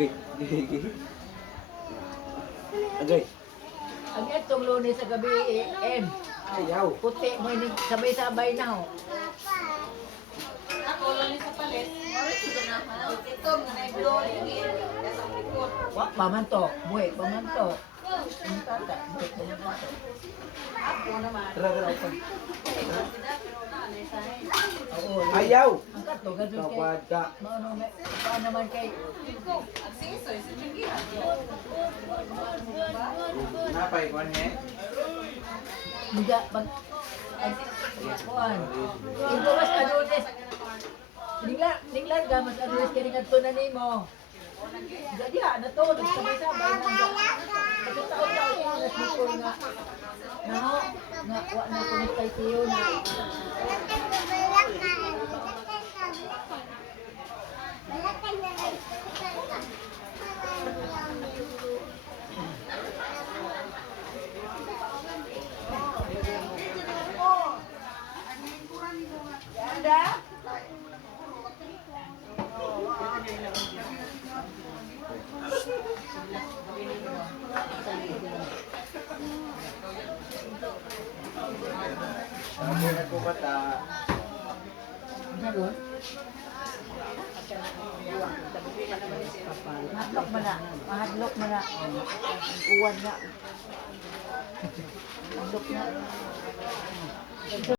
Agay. Agay. Ang itong Lunes sa gabi, Ayaw. puti mo ini sabay-sabay na ho. Ako lang sa palit. Ito nga na i-blow lagi. Sa likod. Wa pamanto, buhay pamanto. Ang tata, buhay pamanto. Ako naman. Tara. Oo. Ayaw. Ang kato, ganun kay, Kapag ka. paano naman kay, Agsisoy sa Chigihan. Napay ko niya. Muda, pag, kuan, ito mas anunes, ninglan ka, mas anunes ka rin ang tunanin mo. Jadi ha, natulog, sabay-sabay na. Kasi taon-taon yung alas mo nga, wa na kumistay siyo na. Ako na po bata. Ano? Mahadlok mo na. Mahadlok mo na. Uwan na. Mahadlok na.